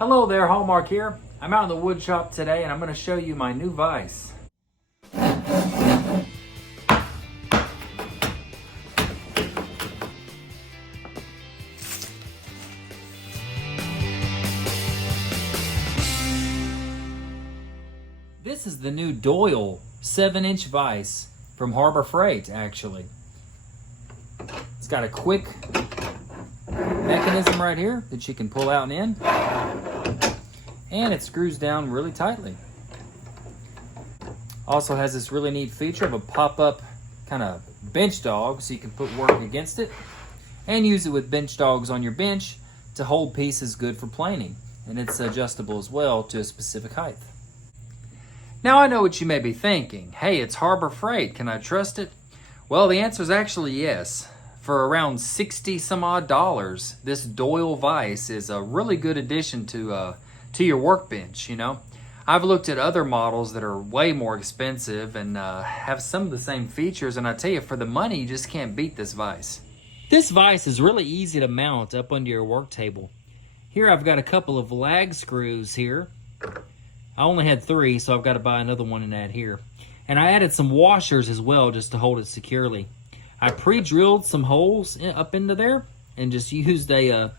Hello there, Hallmark here. I'm out in the wood shop today and I'm going to show you my new vise. This is the new Doyle 7-inch vise from Harbor Freight, actually. It's got a quick mechanism right here that you can pull out and in, and it screws down really tightly. Also has this really neat feature of a pop-up kind of bench dog, so you can put work against it and use it with bench dogs on your bench to hold pieces good for planing. And it's adjustable as well to a specific height. Now I know what you may be thinking. Hey, it's Harbor Freight, can I trust it? Well, the answer is actually yes. For around $60 some odd, this Doyle vise is a really good addition to your workbench, you know. I've looked at other models that are way more expensive and have some of the same features, and I tell you, for the money, you just can't beat this vise. This vise is really easy to mount up under your work table. Here I've got a couple of lag screws here. I only had 3, so I've got to buy another one and add here. And I added some washers as well just to hold it securely. I pre-drilled some holes up into there and just used a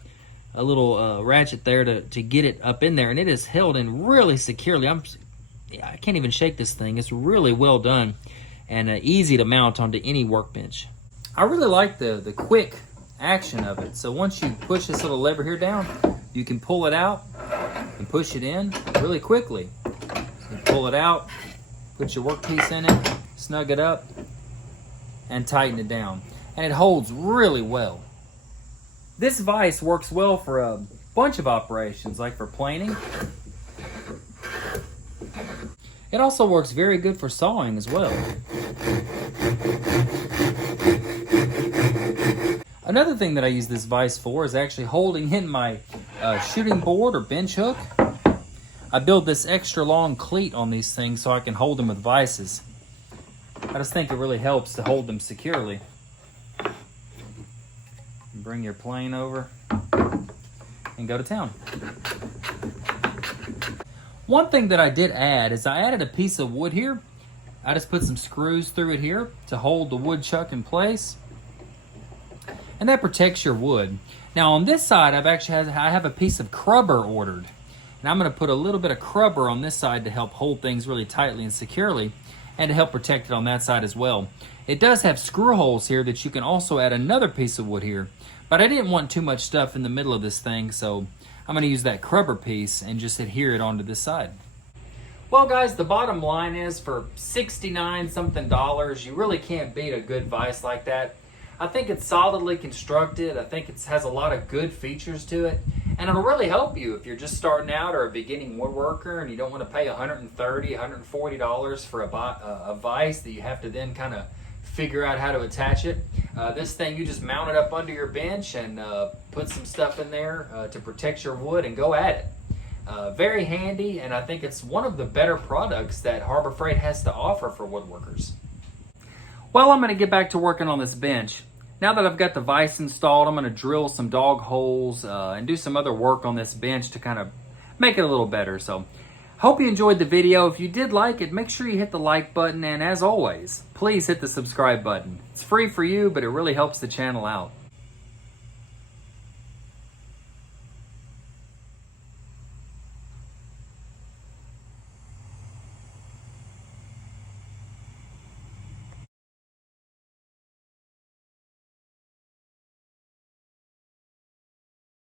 little ratchet there to get it up in there, and it is held in really securely. I can't even shake this thing. It's really well done and easy to mount onto any workbench. I really like the quick action of it. So once you push this little lever here down, you can pull it out and push it in really quickly. You pull it out, put your workpiece in it, snug it up, and tighten it down. And it holds really well. This vise works well for a bunch of operations, like for planing. It also works very good for sawing as well. Another thing that I use this vise for is actually holding in my shooting board or bench hook. I build this extra long cleat on these things so I can hold them with vices. I just think it really helps to hold them securely. Bring your plane over and go to town. One thing that I did add is I added a piece of wood here. I just put some screws through it here to hold the wood chuck in place. And that protects your wood. Now on this side, I have a piece of crubber ordered. And I'm going to put a little bit of crubber on this side to help hold things really tightly and securely, and to help protect it on that side as well. It does have screw holes here that you can also add another piece of wood here. But I didn't want too much stuff in the middle of this thing, so I'm going to use that crubber piece and just adhere it onto this side. Well guys, the bottom line is for $69 something, you really can't beat a good vise like that. I think it's solidly constructed. I think it has a lot of good features to it. And it'll really help you if you're just starting out or a beginning woodworker and you don't want to pay $130, $140 for a vise that you have to then kind of figure out how to attach it. This thing, you just mount it up under your bench and put some stuff in there to protect your wood and go at it. Very handy, and I think it's one of the better products that Harbor Freight has to offer for woodworkers. Well, I'm going to get back to working on this bench. Now that I've got the vise installed, I'm going to drill some dog holes and do some other work on this bench to kind of make it a little better. So, hope you enjoyed the video. If you did like it, make sure you hit the like button, and as always, please hit the subscribe button. It's free for you, but it really helps the channel out.